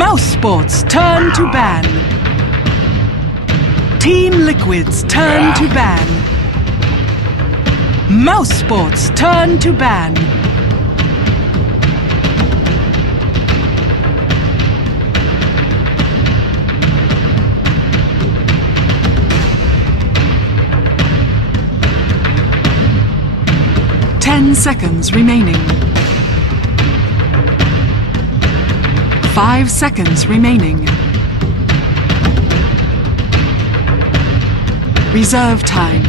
MouseSports turn to ban. Team Liquid's turn to ban. MouseSports turn to ban. Seconds remaining. 5 seconds remaining. Reserve time.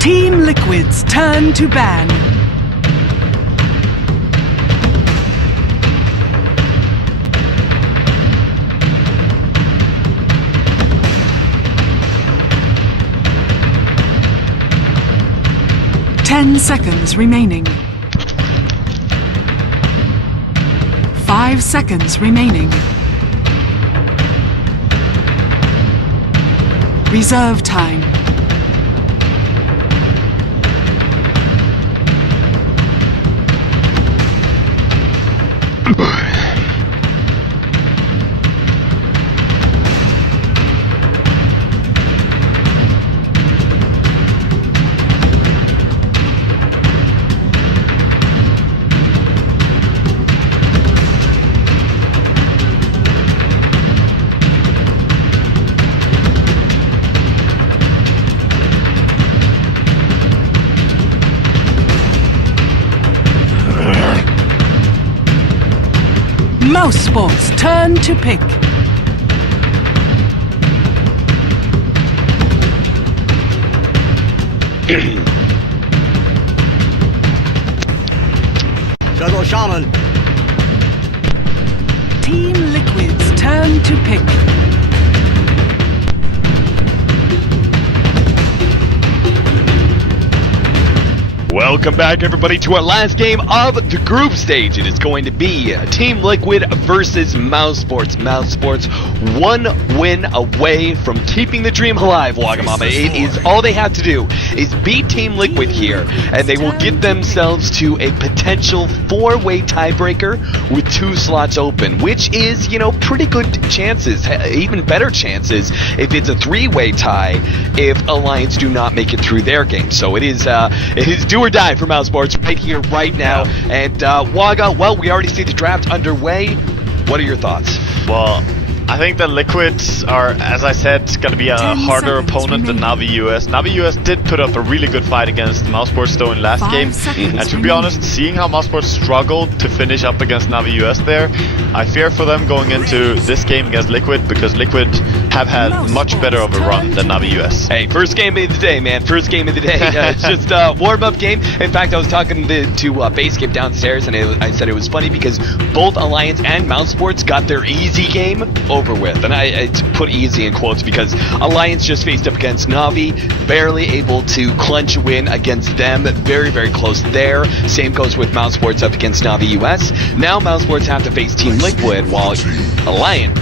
Team Liquid's turn to ban. Ten seconds remaining. 5 seconds remaining. Reserve time. MouseSports turn to pick. Shadow Shaman. Team Liquid's turn to pick. Welcome back, everybody, to our last game of the group stage. It is going to be Team Liquid versus MouseSports. MouseSports 1 win away from keeping the dream alive, Wagamama. It is all they have to do is beat Team Liquid here, and they will get themselves to a potential 4-way tiebreaker with 2 slots open, which is, you know, pretty good chances, even better chances if it's a 3-way tie if Alliance do not make it through their game. So it is do or die for MouseSports right here, right now. And Waga, well, we already see the draft underway. What are your thoughts? Well, I think the Liquids are, as I said, going to be a harder opponent than Navi US. Navi US did put up a really good fight against MouseSports though in last game. And to be honest, seeing how MouseSports struggled to finish up against Navi US there, I fear for them going into this game against Liquid, because Liquid have had much better of a run than Navi US. Hey, first game of the day, man. First game of the day. It's just a warm-up game. In fact, I was talking to Basegame downstairs, and I said it was funny because both Alliance and MouseSports got their easy game over with. And I put easy in quotes because Alliance just faced up against Navi, barely able to clinch a win against them. Very, very close there. Same goes with MouseSports up against Navi US. Now MouseSports have to face Team Liquid, while Alliance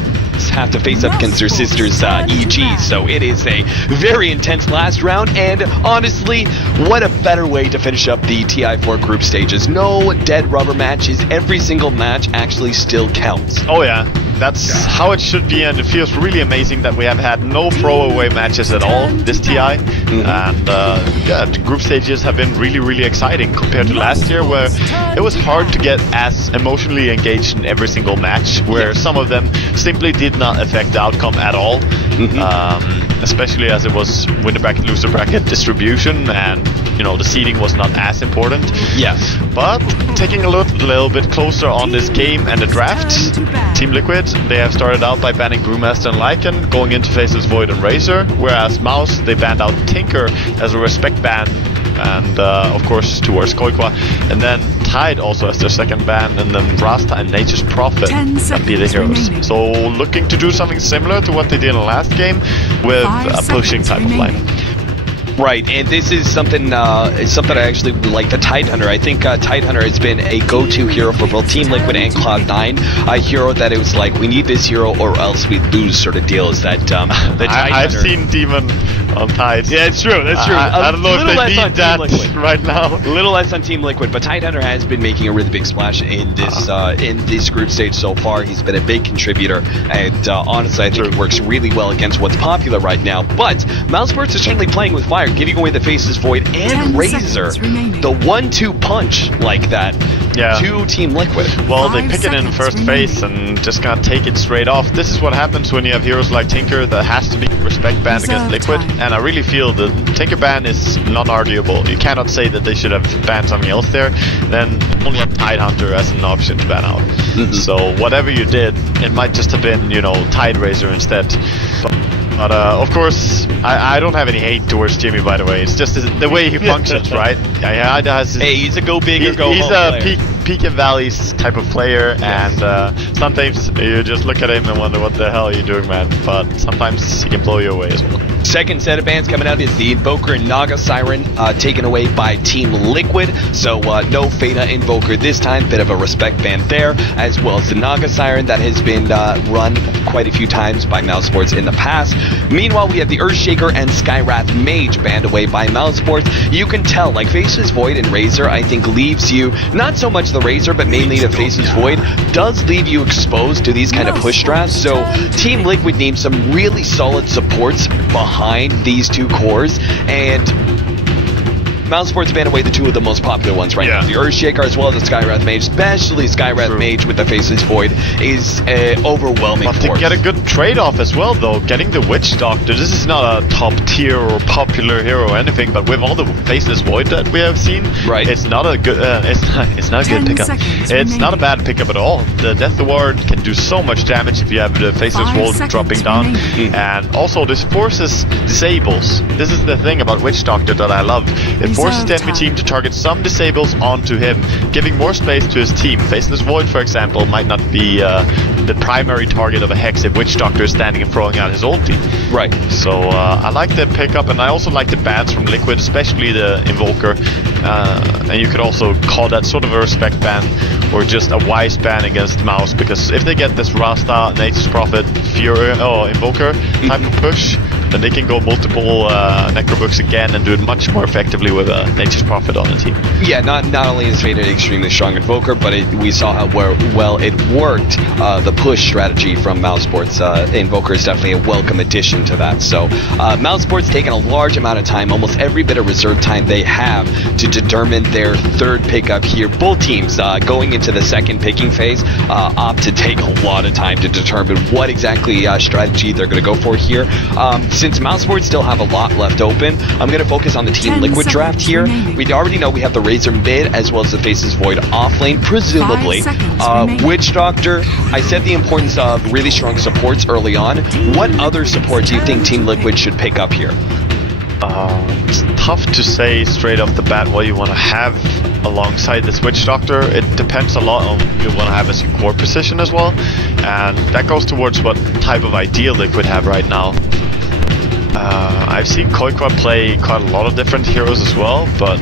have to face up against their sisters EG. So it is a very intense last round, and honestly, what a better way to finish up the TI4 group stages. No dead rubber matches. Every single match actually still counts. Oh yeah, that's how it should be, and it feels really amazing that we have had no throwaway matches at all this TI. And yeah, the group stages have been really, really exciting compared to last year, where it was hard to get as emotionally engaged in every single match, where some of them simply did not affect the outcome at all. Especially as it was winner bracket, loser bracket distribution, and you know, the seeding was not as important. Yes. But taking a little bit closer on this game and the draft, Team Liquid Liquid, they have started out by banning Brewmaster and Lycan, going into Faceless Void and Razor, whereas Mouse, they banned out Tinker as a respect ban, and of course towards Koikwa, and then Tide also as their second ban, and then Rasta and Nature's Prophet that be the heroes. remaining. So looking to do something similar to what they did in the last game with 5 a pushing seconds type of remaining. lineup. Right, and this is something something I actually like, the Tidehunter. I think Tidehunter has been a go-to hero for both Team Liquid and Cloud9. A hero that it was like, we need this hero or else we lose sort of deal. Is that the Tidehunter? I've seen Demon on Tide. Yeah, it's true. That's true. I don't know little if less they on need that Team Liquid. right now. A little less on Team Liquid, but Tidehunter has been making a really big splash in this group stage so far. He's been a big contributor, and honestly, I think it works really well against what's popular right now. But MouseSports is certainly playing with fire, giving away the Faceless Void 10 and Razor. seconds remaining. The 1-2 punch like that to Team Liquid. Well, they 5 pick it in seconds first remaining. phase and just gonna take it straight off. This is what happens when you have heroes like Tinker that has to be respect banned against Reserve Liquid, time. and I really feel the Tinker ban is non-arguable. You cannot say that they should have banned something else there. Then only have Tidehunter as an option to ban out. So whatever you did, it might just have been, you know, Tide Razor instead. But of course, I don't have any hate towards Jimmy, by the way. It's just the way he functions, right? Yeah, Hey, he's a go big or go he's home a player. peak and valleys type of player, and sometimes you just look at him and wonder what the hell are you doing, man. But sometimes he can blow you away as well. Second set of bans coming out is the Invoker and Naga Siren, taken away by Team Liquid. So no Feta Invoker this time, bit of a respect ban there, as well as the Naga Siren that has been run quite a few times by MouseSports in the past. Meanwhile, we have the Earthshaker and Skywrath Mage banned away by MouseSports. You can tell, like Faceless Void and Razor, I think leaves you, not so much the Razor, but mainly the Faceless Void, does leave you exposed to these kind of push drafts. So Team Liquid needs some really solid supports behind these two cores, and MouseSports banned away the two of the most popular ones right now. The Earthshaker as well as the Skywrath Mage, especially Skywrath Mage with the Faceless Void is overwhelming But to force. get a good trade-off as well, though, getting the Witch Doctor, this is not a top tier or popular hero or anything, but with all the Faceless Void that we have seen, it's not a good it's not a good 10 pickup. seconds It's not a remaining. bad pickup at all. The Death Ward can do so much damage if you have the Faceless 5 Void seconds dropping down, remaining. and also this forces disables. This is the thing about Witch Doctor that I love. It forces the enemy team to target some disables onto him, giving more space to his team. Faceless Void, for example, might not be the primary target of a Hex if Witch Doctor is standing and throwing out his ulti. Right. So I like the pickup, and I also like the bans from Liquid, especially the Invoker. And you could also call that sort of a respect ban, or just a wise ban against Mouse, because if they get this Rasta, Nature's Prophet, Fury, Invoker type of push, then they can go multiple Necrobooks again and do it much more effectively with a Nature's Prophet on the team. Yeah, not only is Fate an extremely strong Invoker, but we saw how well it worked, the push strategy from MouseSports. Invoker is definitely a welcome addition to that. So MouseSports taking a large amount of time, almost every bit of reserve time they have to determine their third pickup here. Both teams going into the second picking phase opt to take a lot of time to determine what exactly strategy they're going to go for here. Since MouseSports still have a lot left open, I'm going to focus on the Team 10 Liquid draft seconds here. remaining. We already know we have the Razor mid as well as the Faceless Void off lane, presumably. 5 seconds remaining. Witch Doctor, I said the importance of really strong supports early on. What other support do you think Team Liquid should pick up here? It's tough to say straight off the bat what you want to have alongside this Witch Doctor. It depends a lot on what you want to have as your core position as well, and that goes towards what type of idea Liquid have right now. I've seen Koikwa play quite a lot of different heroes as well, but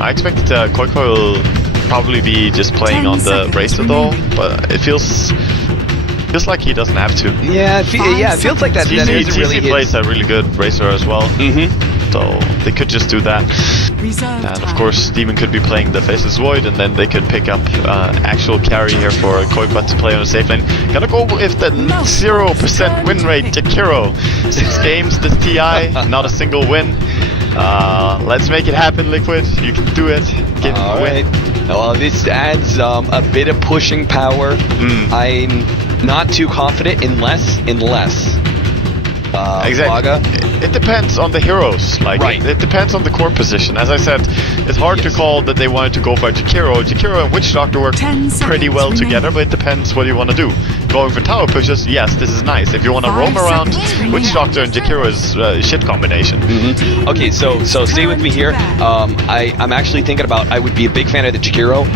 I expect Koikwa will probably be just playing 10 on the seconds Razor though, remaining. but it feels like he doesn't have to. Yeah, it feels like that. That TC is really plays a really good Razor as well, so they could just do that. Reserve And of time. course, Demon could be playing the Faceless Void, and then they could pick up actual carry here for Koikwa to play on a safe lane. Gotta go with the 0% win rate, Jakiro. 6 games, this TI, not a single win. Let's make it happen, Liquid. You can do it. Get All a win. right. Well, this adds a bit of pushing power. I'm not too confident unless Exactly. Maga. It depends on the heroes. Like Right. it depends on the core position. As I said, it's hard to call that they wanted to go for Jakiro. Jakiro and Witch Doctor work 10 pretty seconds well together, remaining. but it depends what you want to do. Going for tower pushes, yes, this is nice. If you want to 5 roam around, seconds remaining. Witch Doctor and Jakiro is a shit combination. Okay, so stay with me here. I'm actually thinking about, I would be a big fan of the Jakiro.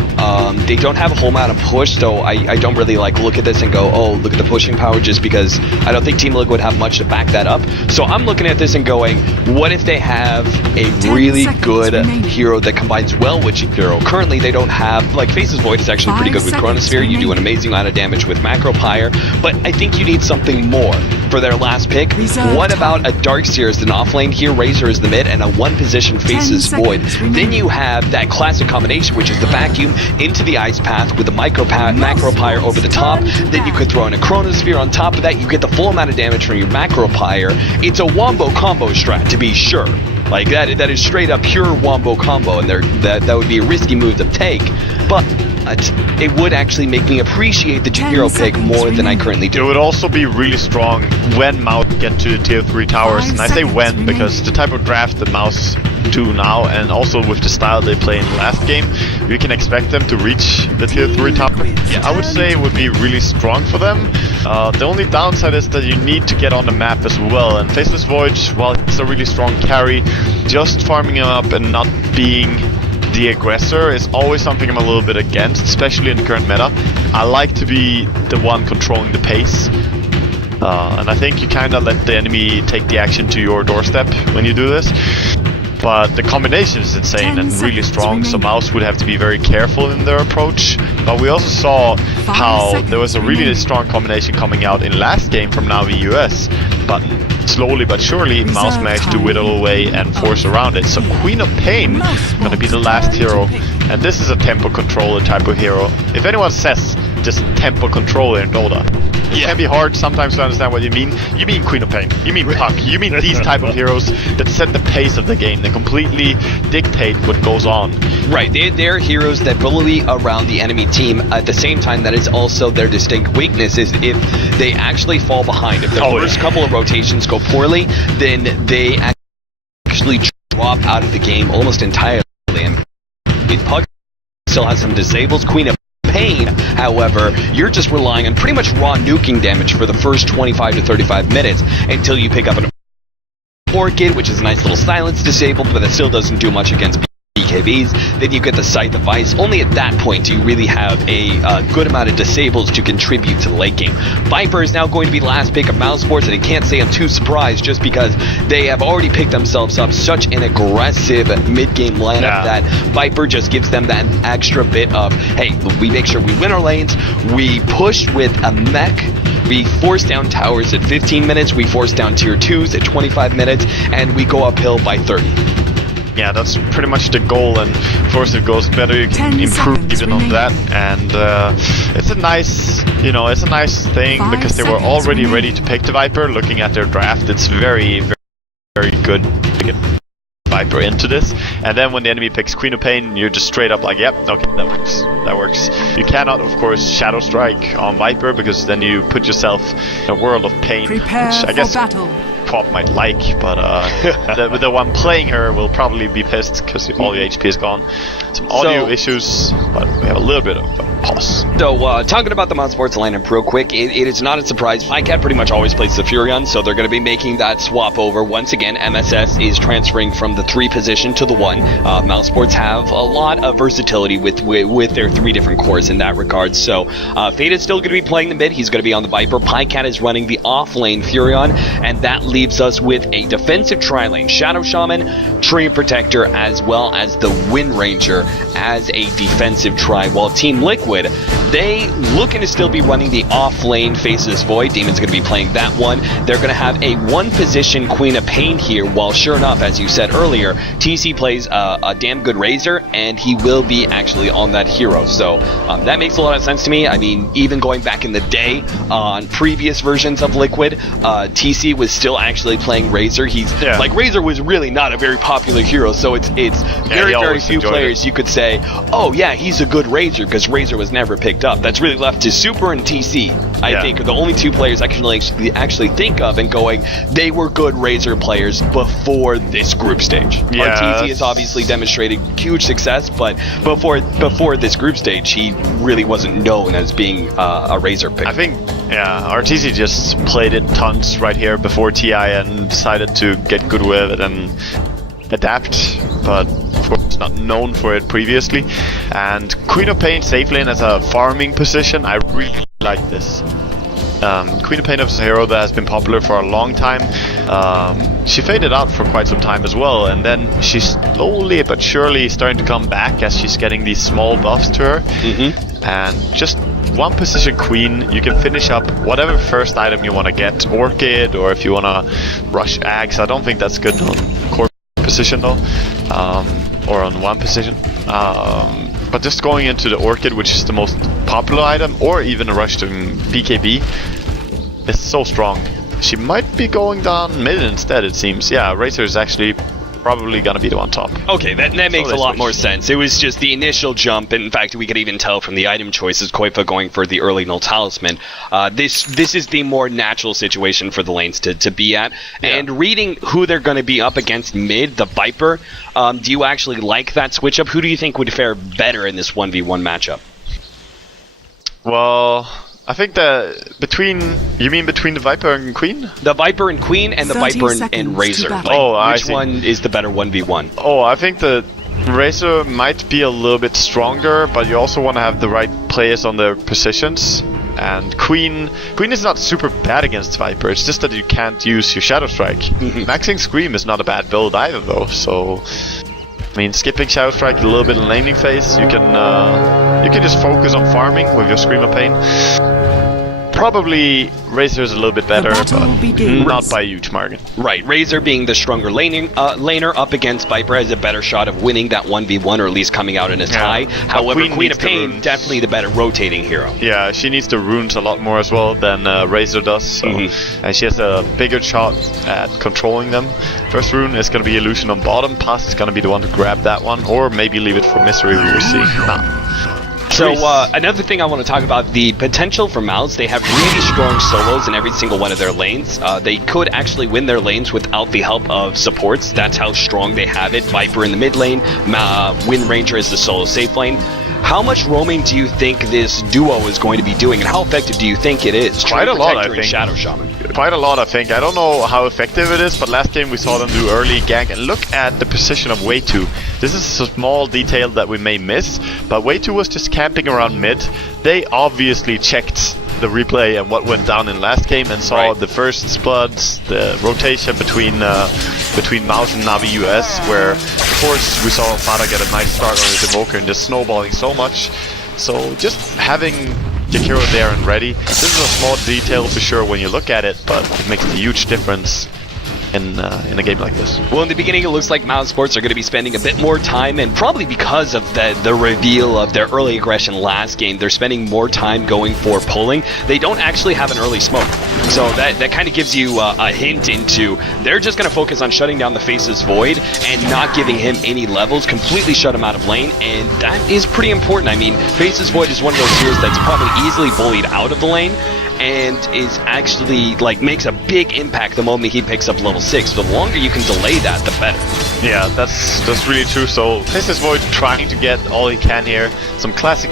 They don't have a whole lot of push, so I don't really like look at this and go, oh, look at the pushing power, just because I don't think Team Liquid have much to back that up. So I'm looking at this and going, what if they have a 10 really seconds good remaining. hero that combines well with Jakiro? Currently, they don't have, like, Face's Void is actually pretty 5 good with seconds Chronosphere. You do an remaining. amazing amount of damage with Macro Pyre, but I think you need something more for their last pick. Reserve What time. about a Darkseer as an offlane here, Razor is the mid, and a one position Face's 10 Void? seconds Then you have that classic combination, which is the vacuum into the ice path with the macro pyre over the top. Then you could throw in a chronosphere on top of that. You get the full amount of damage from your macro pyre. It's a wombo combo strat, to be sure. Like that is straight up pure wombo combo, and that would be a risky move to take, but it would actually make me appreciate the 10 Jakiro pick seconds more than I remaining. currently It do. would also be really strong when Mouse get to tier 3 towers, 5 and I say seconds when remaining. because the type of draft that Mouse do now, and also with the style they play in the last game, you can expect them to reach the tier 3 tower. I would say it would be really strong for them. The only downside is that you need to get on the map as well, and Faceless Void, while it's a really strong carry, just farming him up and not being the aggressor is always something I'm a little bit against, especially in the current meta. I like to be the one controlling the pace, and I think you kind of let the enemy take the action to your doorstep when you do this. But the combination is insane 10 and really seconds strong, so remaining. Mouse would have to be very careful in their approach. But we also saw how there was a really remaining. strong combination coming out in last game from Navi US, but slowly but surely Mouse Reserve managed to time. whittle away and force around it. So Queen of Pain gonna be the last hero, and this is a tempo controller type of hero. If anyone says just tempo controller in Dota, it can be hard sometimes to understand what you mean. You mean Queen of Pain, you mean Puck, you mean these type of heroes that set the pace of the game, that completely dictate what goes on. Right, they're heroes that bully around the enemy team. At the same time, that is also their distinct weakness, is if they actually fall behind. If the first couple of rotations go poorly, then they actually drop out of the game almost entirely. And Puck still has some disables. Queen of Pain, however, you're just relying on pretty much raw nuking damage for the first 25 to 35 minutes until you pick up an Orchid, which is a nice little silence disabled, but it still doesn't do much against BKBs. Then you get the Scythe of Ice. Only at that point do you really have a good amount of disables to contribute to the late game. Viper is now going to be the last pick of MouseSports, and I can't say I'm too surprised just because they have already picked themselves up such an aggressive mid-game lineup that Viper just gives them that extra bit of, hey, we make sure we win our lanes, we push with a mech, we force down towers at 15 minutes, we force down tier 2s at 25 minutes, and we go uphill by 30. Yeah, that's pretty much the goal, and of course if it goes better you can 10 improve seconds even on remaining. that, and it's a nice, it's a nice thing 5 because they were seconds already remaining. ready to pick the Viper. Looking at their draft, it's very, very, very good to get Viper into this, and then when the enemy picks Queen of Pain, you're just straight up like, yep, okay, that works. You cannot, of course, Shadow Strike on Viper, because then you put yourself in a world of pain, Prepare which I for guess battle. Pop might like, but the one playing her will probably be pissed because all your HP is gone. Some audio issues, but we have a little bit of a pause. So, talking about the MouseSports lineup real quick, it is not a surprise. ICAT pretty much always plays the Furion, so they're going to be making that swap over. Once again, MSS is transferring from the 3 position to the 1. MouseSports have a lot of versatility with their 3 different cores in that regard. So, Fade is still going to be playing the mid. He's going to be on the Viper. PyCat is running the off-lane Furion, and that leaves us with a defensive tri-lane. Shadow Shaman, Tree Protector, as well as the Wind Ranger as a defensive try, while Team Liquid, they looking to still be running the off-lane Faceless Void. Demon's going to be playing that one. They're going to have a 1-position Queen of Pain here, while sure enough, as you said earlier, TC plays a damn good Razor, and he will be actually on that hero. So that makes a lot of sense to me. I mean, even going back in the day on previous versions of Liquid, TC was still actually playing Razor. Like, Razor was really not a very popular hero, so it's very, very few players you could say, oh yeah, he's a good Razor, because Razor was never picked up. That's really left to Super and TC. I think are the only two players I can actually think of and going, they were good Razor players before this group stage. Yeah, RTZ has obviously demonstrated huge success, but before this group stage, he really wasn't known as being a Razor pick. I think, RTZ just played it tons right here before TI and decided to get good with it and adapt, but of course not known for it previously. And Queen of Pain safe lane as a farming position, I really like this. Queen of Pain is a hero that has been popular for a long time. She faded out for quite some time as well, and then she's slowly but surely starting to come back as she's getting these small buffs to her. And just one position Queen, you can finish up whatever first item you want to get, Orchid, or if you want to rush Axe. I don't think that's good on core position though, or on one position. But just going into the Orchid, which is the most popular item, or even a rush to BKB, is so strong. She might be going down mid instead, it seems. Yeah, Razor is actually probably gonna be the one top. Okay, that makes a lot more sense. It was just the initial jump, and in fact, we could even tell from the item choices, Koifa going for the early null talisman. This is the more natural situation for the lanes to be at. Yeah. And reading who they're going to be up against mid, the Viper, do you actually like that switch up? Who do you think would fare better in this 1v1 matchup? Well, I think that between the Viper and Queen? The Viper and Queen and the 30 Viper and seconds Razor. to battle. Oh, I which see. one is the better 1v1? Oh, I think the Razor might be a little bit stronger, but you also want to have the right players on their positions. And Queen is not super bad against Viper, it's just that you can't use your Shadow Strike. Maxing Scream is not a bad build either though, so I mean, skipping Shadow Strike a little bit in laning phase, you can just focus on farming with your Scream of Pain. Probably Razor is a little bit better, but begins. not by a huge margin. Right, Razor being the stronger laner up against Viper has a better shot of winning that 1v1 or at least coming out in a tie. However, Queen Queen needs of the Pain runes. definitely the better rotating hero. Yeah, she needs the runes a lot more as well than Razor does. So, and she has a bigger shot at controlling them. First rune is going to be Illusion on bottom. Pass is going to be the one to grab that one, or maybe leave it for Misery. We will see. So another thing I want to talk about, the potential for Mouse. They have really strong solos in every single one of their lanes. They could actually win their lanes without the help of supports. That's how strong they have it. Viper in the mid lane, Wind Ranger is the solo safe lane. How much roaming do you think this duo is going to be doing, and how effective do you think it is? Quite a lot, I Protector and think. Shadow Shaman. Quite a lot, I think. I don't know how effective it is, but last game we saw them do early gank. And look at the position of Way2. This is a small detail that we may miss, but Way2 was just camping around mid. They obviously checked the replay and what went down in last game and saw the first spuds, the rotation between Mouse and Navi US, where of course we saw Fada get a nice start on his Evoker and just snowballing so much. So just having Jakiro there and ready, this is a small detail for sure when you look at it, but it makes a huge difference in a game like this. Well, in the beginning, it looks like MouseSports are going to be spending a bit more time, and probably because of the reveal of their early aggression last game, they're spending more time going for pulling. They don't actually have an early smoke, so that kind of gives you a hint into they're just going to focus on shutting down the Face's Void and not giving him any levels, completely shut him out of lane, and that is pretty important. I mean, Face's Void is one of those heroes that's probably easily bullied out of the lane, and is actually makes a big impact the moment he picks up level 6. The longer you can delay that, the better. Yeah, that's really true. So Faceless Void trying to get all he can here. Some classic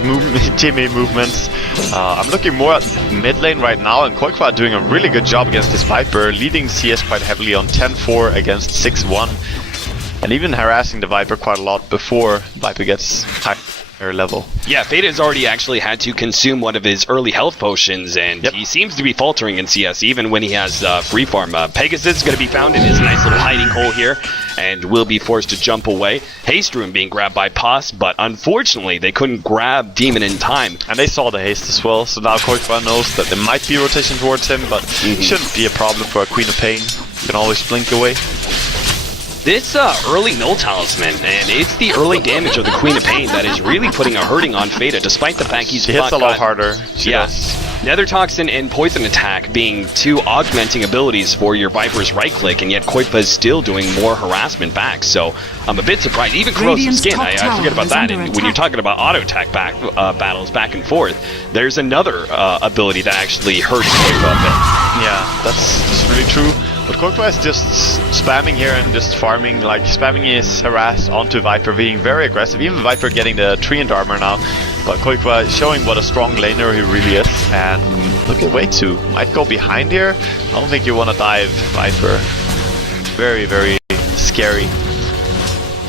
Jimmy movements. I'm looking more at mid lane right now, and Koikwa doing a really good job against this Viper, leading CS quite heavily on 10-4 against 6-1, and even harassing the Viper quite a lot before Viper gets higher level. Yeah, Fade has already actually had to consume one of his early health potions, and he seems to be faltering in CS even when he has free farm. Pegasus is going to be found in his nice little hiding hole here, and will be forced to jump away. Haste Rune being grabbed by Pos, but unfortunately they couldn't grab Demon in time. And they saw the haste as well, so now Koikwa knows that there might be rotation towards him, but it shouldn't be a problem for a Queen of Pain. You can always blink away. This early null talisman, and it's the early damage of the Queen of Pain that is really putting a hurting on Feta, despite the fact he's She hits a lot harder. Yes. Nether Toxin and Poison Attack being two augmenting abilities for your Viper's right click, and yet Koipa is still doing more harassment back, so I'm a bit surprised. Even Corrosive Radiant's Skin, top I tower forget about is that. under And when you're attack. talking about auto attack battles back and forth, there's another ability that actually hurts Koipa a bit. Yeah, that's really true. But Koipa is just spamming here and just farming, like spamming his harass onto Viper, being very aggressive. Even Viper getting the treant armor now. But Koipa showing what a strong laner he really is. And look at Wave 2. Might go behind here. I don't think you want to dive Viper. Very, very scary.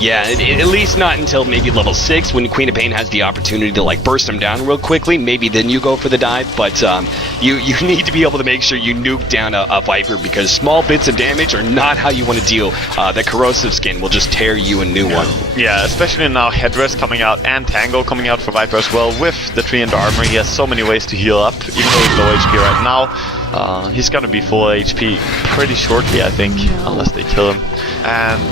Yeah, at least not until maybe level 6 when Queen of Pain has the opportunity to like burst him down real quickly. Maybe then you go for the dive, but you need to be able to make sure you nuke down a Viper, because small bits of damage are not how you want to deal. That Corrosive Skin will just tear you a new one. Yeah, especially now Headrest coming out and Tango coming out for Viper as well. With the treant armor, he has so many ways to heal up, even though he's low HP right now. He's gonna be full HP pretty shortly, I think, unless they kill him. And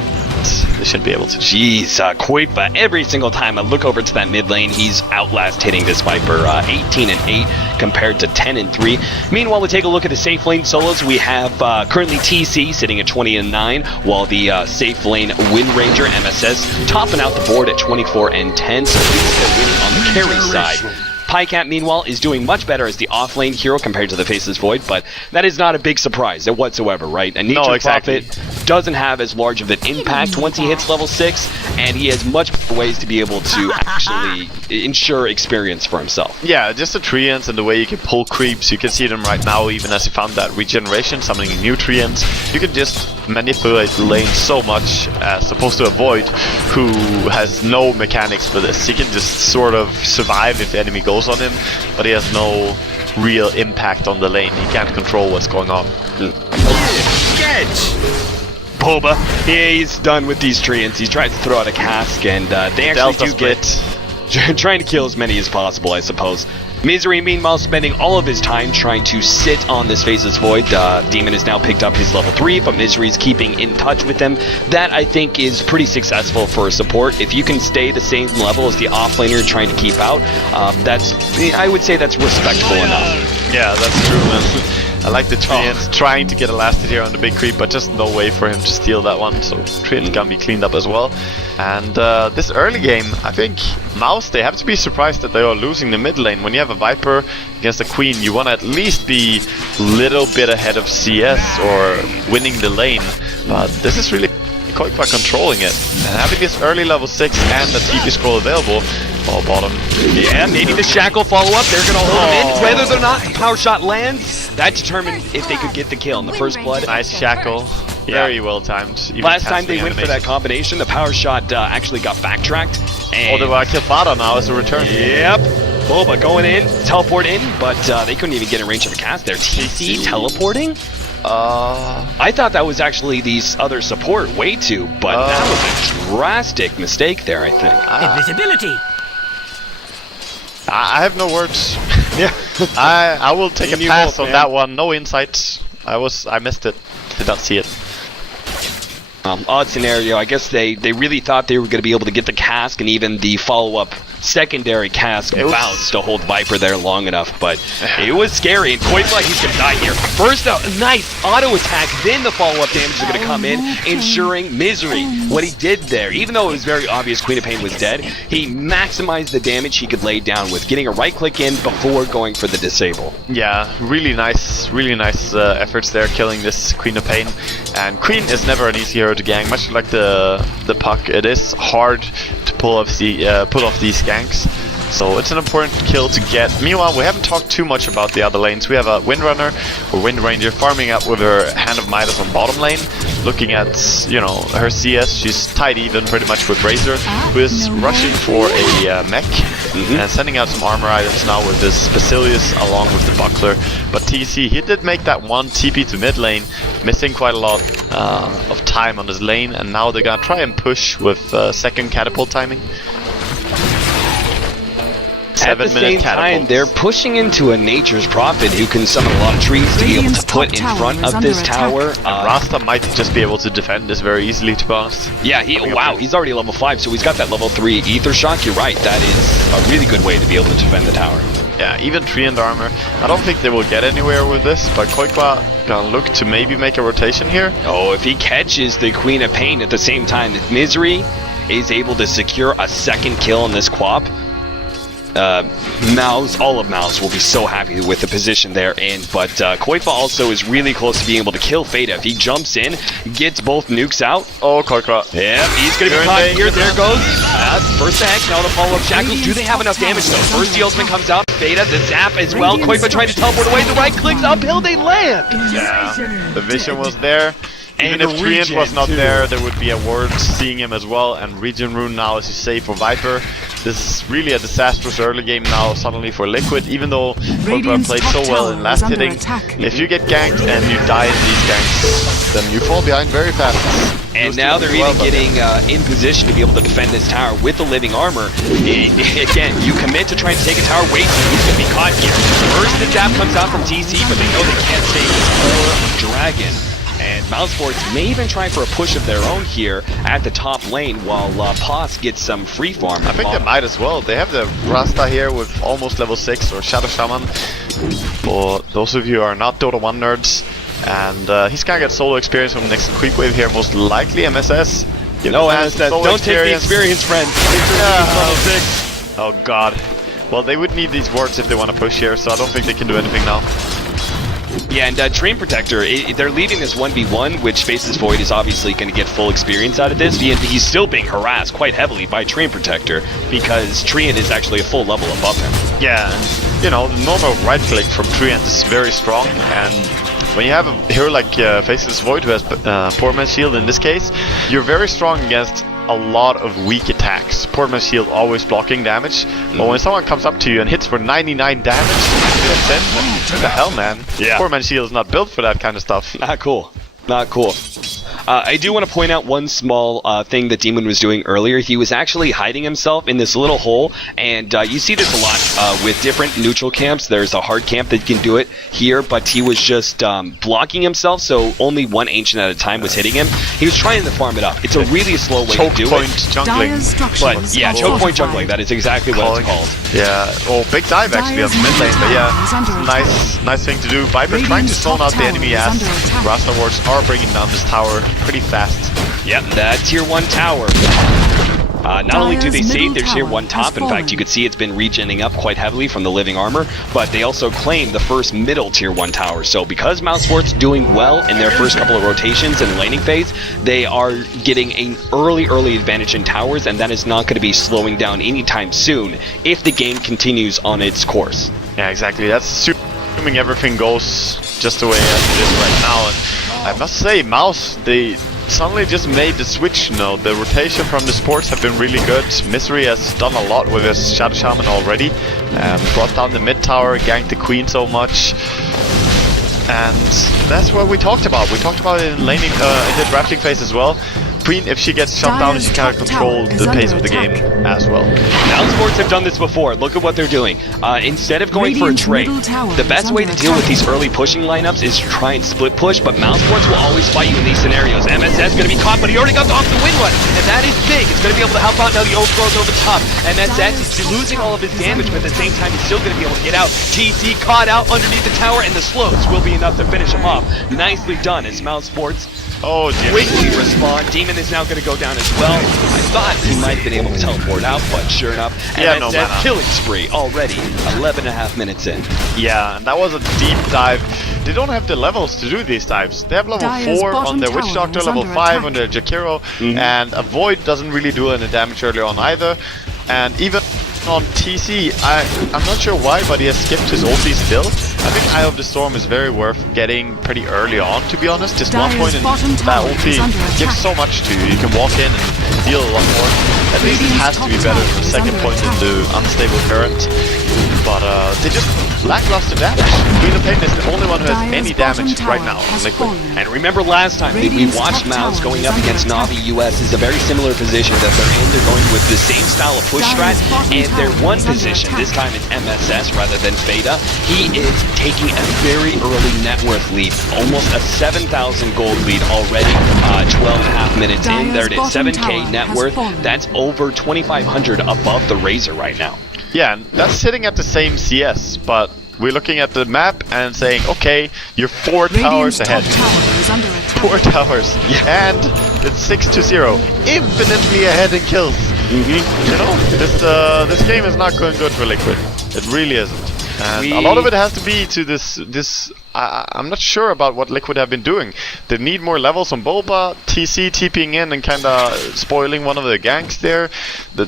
they should be able to. Jeez, Koipa, every single time I look over to that mid lane, he's outlast hitting this Viper. 18 and 8 compared to 10 and 3. Meanwhile, we take a look at the safe lane solos. We have currently TC sitting at 20 and 9, while the safe lane Wind Ranger MSS topping out the board at 24 and 10. So he's winning on the carry side. Pycat, meanwhile, is doing much better as the off-lane hero compared to the Faceless Void, but that is not a big surprise whatsoever, right? And Nature Prophet doesn't have as large of an impact once he hits level 6, and he has much more ways to be able to actually ensure experience for himself. Yeah, just the treants and the way you can pull creeps. You can see them right now, even as he found that regeneration, summoning new treants. You can just manipulate the lane so much, as opposed to a Void, who has no mechanics for this. He can just sort of survive if the enemy goes on him, but he has no real impact on the lane. He can't control what's going on. Boba, he's done with these treants. He's tried to throw out a cask, and they actually do get trying to kill as many as possible, I suppose. Misery, meanwhile, spending all of his time trying to sit on this Faceless Void. Demon has now picked up his level 3, but Misery's keeping in touch with him. That, I think, is pretty successful for a support. If you can stay the same level as the offlaner you're trying to keep out, I would say that's respectful enough. Yeah, that's true, man. I like the treants trying to get a lasted here on the big creep, but just no way for him to steal that one, so treant can be cleaned up as well. And this early game, I think Mouse, they have to be surprised that they are losing the mid lane. When you have a Viper against a Queen, you want to at least be a little bit ahead of CS or winning the lane, but this is really Koipa controlling it. And having this early level 6 and the TP scroll available, bottom. Yeah, maybe the Shackle follow-up, they're going to hold him in. Whether or not the power shot lands, that determined if they could get the kill in the first blood. Nice Shackle. Very well timed. Last time they went for that combination, the power shot actually got backtracked. And they want to kill Fada now as a return. Yep. Boba going in, teleport in, but they couldn't even get in range of a cast there. TC teleporting? I thought that was actually these other support way too, but that was a drastic mistake there, I think. Invisibility. I have no words. Yeah. I will take a pass on that one. No insights. I missed it. Did not see it. Odd scenario. I guess they really thought they were going to be able to get the cask and even the follow-up secondary cask bounce to hold Viper there long enough, but it was scary, and Koipa, he's going to die here. First, a nice auto attack, then the follow-up damage is going to come in, ensuring Misery. What he did there, even though it was very obvious Queen of Pain was dead, he maximized the damage he could lay down with getting a right click in before going for the disable. Yeah, really nice efforts there, killing this Queen of Pain. And Queen is never an easy hero to gang, much like the Puck. It is hard to pull off these ganks, so it's an important kill to get. Meanwhile, we haven't talked too much about the other lanes. We have a Windrunner or Wind Ranger farming up with her Hand of Midas on bottom lane, looking at, you know, her CS. She's tied even pretty much with Razor, who is rushing for a mech and sending out some armor items now with this Basilius along with the Buckler. But TC, he did make that one TP to mid lane, missing quite a lot of time on his lane, and now they're gonna try and push with second catapult timing. At the 7-minute same time, catapult. they're pushing into a Nature's Prophet who can summon a lot of trees to be able to put in front of this tower. Rasta might just be able to defend this very easily, to be honest. Yeah, he's already level 5, so he's got that level 3 Ether Shock. You're right, that is a really good way to be able to defend the tower. Yeah, even Treant armor. I don't think they will get anywhere with this, but Koikwa gonna look to maybe make a rotation here. Oh, if he catches the Queen of Pain at the same time, if Misery is able to secure a second kill in this Quap, all of Mouse will be so happy with the position they're in, but Koifa also is really close to being able to kill Feta. If he jumps in, gets both nukes out. Oh, Koikwa. Yeah, he's gonna be caught here. There goes. First the hex, now the follow-up shackles. Do they have enough damage though? First the ultimate comes out. Feta, the zap as well. Koifa trying to teleport away. The right clicks uphill, they land. Yeah, the vision was there. Even And if Treant Regen, was not too. there would be a word seeing him as well, and Regen Rune now is safe for Viper. This is really a disastrous early game now suddenly for Liquid, even though Koikwa played so well in last hitting. If you get ganked and you die in these ganks, then you fall behind very fast. And now they're even getting in position to be able to defend this tower with the living armor. Again, you commit to trying to take a tower, wait, who's going to be caught here? First the jab comes out from TC, but they know they can't save this poor dragon. And MouseSports may even try for a push of their own here at the top lane while Pos gets some free farm. I think they might as well. They have the Rasta here with almost level 6 or Shadow Shaman. For those of you who are not Dota 1 nerds. And he's gonna get solo experience from the next creep wave here, most likely MSS. No, MSS, don't take the experience, friends. Level 6. Oh god. Well, they would need these wards if they want to push here, so I don't think they can do anything now. Yeah, and Train Protector, they're leading this 1v1, which Faceless Void is obviously going to get full experience out of this. He's still being harassed quite heavily by Train Protector because Treant is actually a full level above him. Yeah, and, you know, the normal right click from Treant is very strong, and when you have a hero like Faceless Void who has Poor Man's Shield in this case, you're very strong against a lot of weak attacks. Poor Man's Shield always blocking damage, but when someone comes up to you and hits for 99 damage, what the hell, man? Yeah. Poor Man's Shield is not built for that kind of stuff. Not cool. Not cool. I do want to point out one small thing that Demon was doing earlier. He was actually hiding himself in this little hole, and you see this a lot with different neutral camps. There's a hard camp that can do it here, but he was just blocking himself, so only one Ancient at a time was hitting him. He was trying to farm it up. It's a really slow way to do Choke point it. jungling. But yeah, choke point jungling, that is exactly what it's called. Yeah, oh, big dive actually on the mid lane, but yeah, nice thing to do. Viper trying to stone out the enemy as Rasta wards are bringing down this tower pretty fast. Yep, that tier 1 tower. Not only do they save their tier 1 top, in fact you could see it's been regenning up quite heavily from the living armor, but they also claim the first middle tier 1 tower. So because MouseSports doing well in their first couple of rotations in the laning phase, they are getting an early advantage in towers, and that is not going to be slowing down anytime soon if the game continues on its course. Yeah, exactly. That's assuming everything goes just the way it is right now. And I must say, Mouse, they suddenly just made the switch, you know. The rotation from the supports have been really good. Misery has done a lot with his Shadow Shaman already. Brought down the mid tower, ganked the Queen so much. And that's what we talked about. We talked about it in laning, in the drafting phase as well. Queen, if she gets shut down, she cannot control the pace of the game as well. MouseSports have done this before. Look at what they're doing. Instead of going for a trade, the best way to deal with these early pushing lineups is to try and split push, but MouseSports will always fight you in these scenarios. MSS is going to be caught, but he already got off the win one, and that is big. It's going to be able to help out now. The overgrowth over top. MSS is losing all of his damage, but at the same time, he's still going to be able to get out. TC caught out underneath the tower, and the slopes will be enough to finish him off. Nicely done as MouseSports quickly respond. Demon is now going to go down as well. I thought he might have been able to teleport out, but sure enough, MSS killing spree already 11.5 minutes in. Yeah, and that was a deep dive. They don't have the levels to do these dives. They have level 4 on their Witch Doctor, level 5 on their Jakiro, and a Void doesn't really do any damage early on either. And even on TC, I'm not sure why, but he has skipped his ulti still. I think Eye of the Storm is very worth getting pretty early on, to be honest. Just one point in that ulti gives so much to you. You can walk in and deal a lot more. At least it has to be better than the second point in the Unstable Current. but they just lackluster damage. Queen of Pain is the only one who has any damage right now on Liquid. And remember last time that we watched Mouse going up against Navi US is a very similar position that they're in. They're going with the same style of push strat, and their one position, this time it's MSS rather than Fada. He is taking a very early net worth lead, almost a 7,000 gold lead already, 12.5 minutes in. There it is, 7k net worth. That's over 2,500 above the Razor right now. Yeah, and that's sitting at the same CS, but we're looking at the map and saying, okay, you're 4 towers ahead. 4 towers, and it's 6-0, infinitely ahead in kills. You know, this game is not going good for Liquid. It really isn't. And a lot of it has to be to this. I'm not sure about what Liquid have been doing. They need more levels on Boba, TC TPing in and kind of spoiling one of the ganks there. The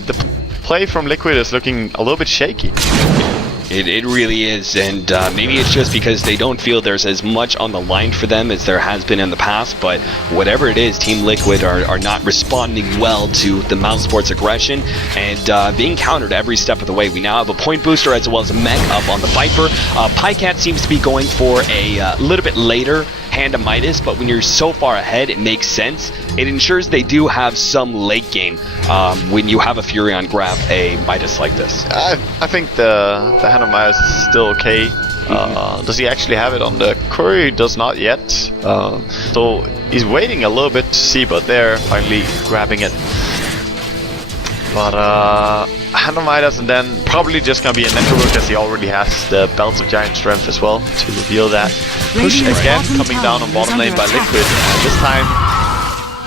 play from Liquid is looking a little bit shaky. It really is, and maybe it's just because they don't feel there's as much on the line for them as there has been in the past, but whatever it is, Team Liquid are not responding well to the MouseSports aggression and being countered every step of the way. We now have a point booster as well as a mech up on the Viper. Pycat seems to be going for a little bit later Hand of Midas, but when you're so far ahead, it makes sense. It ensures they do have some late game when you have a Furion grab a Midas like this. I think the Hand of Midas is still okay. Does he actually have it on the Curry? Does not yet. So he's waiting a little bit to see, but they're finally grabbing it. But Hand of Midas, and then probably just gonna be a Necrobook as he already has the Belts of Giant Strength as well to reveal that. Push again coming down on bottom lane by Liquid. This time,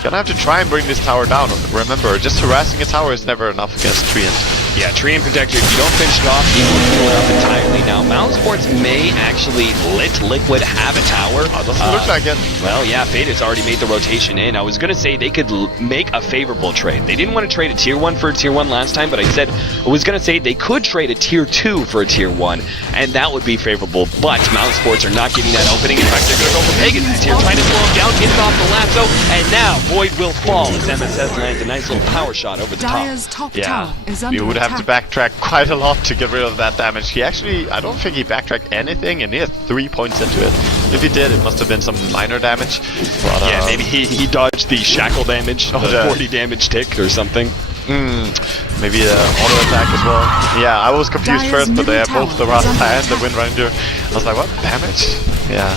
gonna have to try and bring this tower down. Remember, just harassing a tower is never enough against Treant. Yeah, Treant Protector, if you don't finish it off, he will pull it up entirely. Now, MouseSports may actually let Liquid have a tower. Doesn't look like it. Well, yeah, Fada's already made the rotation in. I was going to say they could make a favorable trade. They didn't want to trade a tier 1 for a tier 1 last time, but I said I was going to say they could trade a tier 2 for a tier 1, and that would be favorable. But MouseSports are not giving that opening. In fact, they're going to go for Pegasus here, trying to slow him down, gets off the lasso, and now Void will fall as MSS lands a nice little power shot over the top. Yeah, you would have to backtrack quite a lot to get rid of that damage. He actually, I don't think he backtracked anything, and he has 3 points into it. If he did, it must have been some minor damage. But, yeah, maybe he dodged the shackle damage, the 40 damage tick or something. Maybe auto attack as well. Yeah, I was confused first, but they have both the Rasta and the Wind Ranger. I was like, what? Damage? Yeah.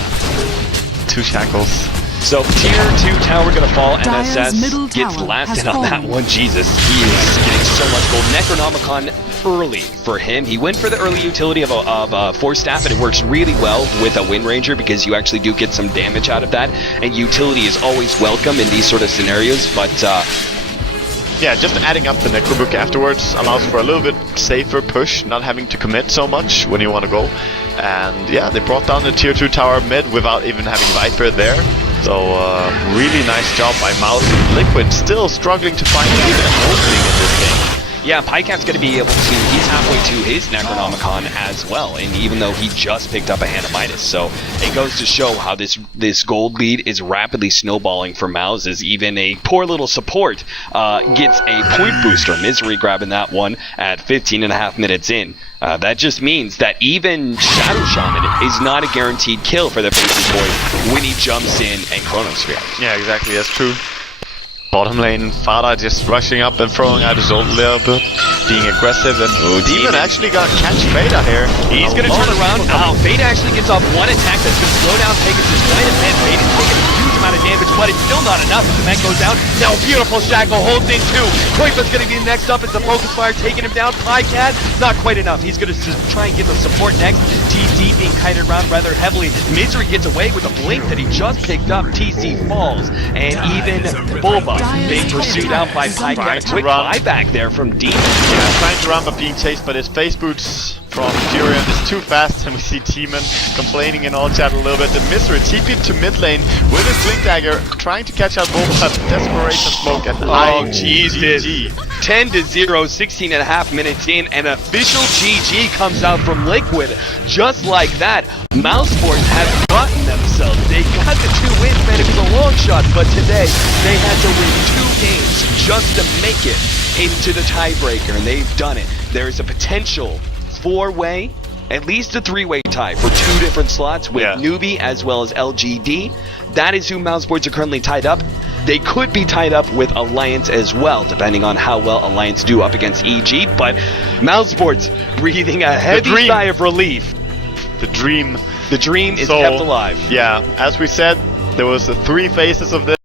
2 shackles. So tier 2 tower gonna fall. MSS gets last in on that one. Jesus, he is getting so much gold. Necronomicon early for him. He went for the early utility of a Force Staff, and it works really well with a Wind Ranger because you actually do get some damage out of that. And utility is always welcome in these sort of scenarios, but yeah, just adding up the Necrobook afterwards allows for a little bit safer push, not having to commit so much when you want to go. And yeah, they brought down the tier 2 tower mid without even having Viper there. So really nice job by Mouse. Liquid still struggling to find even an opening in this game. Yeah, Pycat's going to be able to, he's halfway to his Necronomicon as well, and even though he just picked up a Hand of Midas. So it goes to show how this gold lead is rapidly snowballing for Mouse, as even a poor little support gets a point booster. Misery grabbing that one at 15.5 minutes in. That just means that even Shadow Shaman is not a guaranteed kill for the Faces Boy when he jumps in and Chronosphere. Yeah, exactly, that's true. Bottom lane, Fada just rushing up and throwing out his ult a little bit, being aggressive, and Demon actually gonna catch Fada here. He's gonna turn around. Fada actually gets off one attack that's gonna slow down Pegasus quite a bit. Fada's taking a huge amount of damage, but it's still not enough as the mech goes down. Now beautiful Shackle holds in too. Koipa's gonna be next up as the Focus Fire taking him down. Pycat, not quite enough. He's gonna try and get the support next. TC being kited around rather heavily. Misery gets away with a blink that he just picked up. TC falls, and even Bulba being pursued out by Pycat. Quick buyback there from Demon. Yeah, trying to run but being chased by his face boots from Furion is too fast, and we see Demon complaining in all chat a little bit. The Misery TP'd to mid lane with his Blink Dagger, trying to catch out Bulba. Desperation Smoke and Jesus. 10-0, 16.5 minutes in, and official GG comes out from Liquid. Just like that, MouseSports have gotten themselves. They got the 2 wins, man. It was a long shot, but today they had to win 2 games just to make it into the tiebreaker, and they've done it. There is a potential 4-way, at least a 3-way tie for 2 different slots with Newbie as well as LGD. That is who MouseSports are currently tied up. They could be tied up with Alliance as well, depending on how well Alliance do up against EG. But MouseSports breathing a heavy sigh of relief. The dream is kept alive. Yeah, as we said, there was 3 phases of this.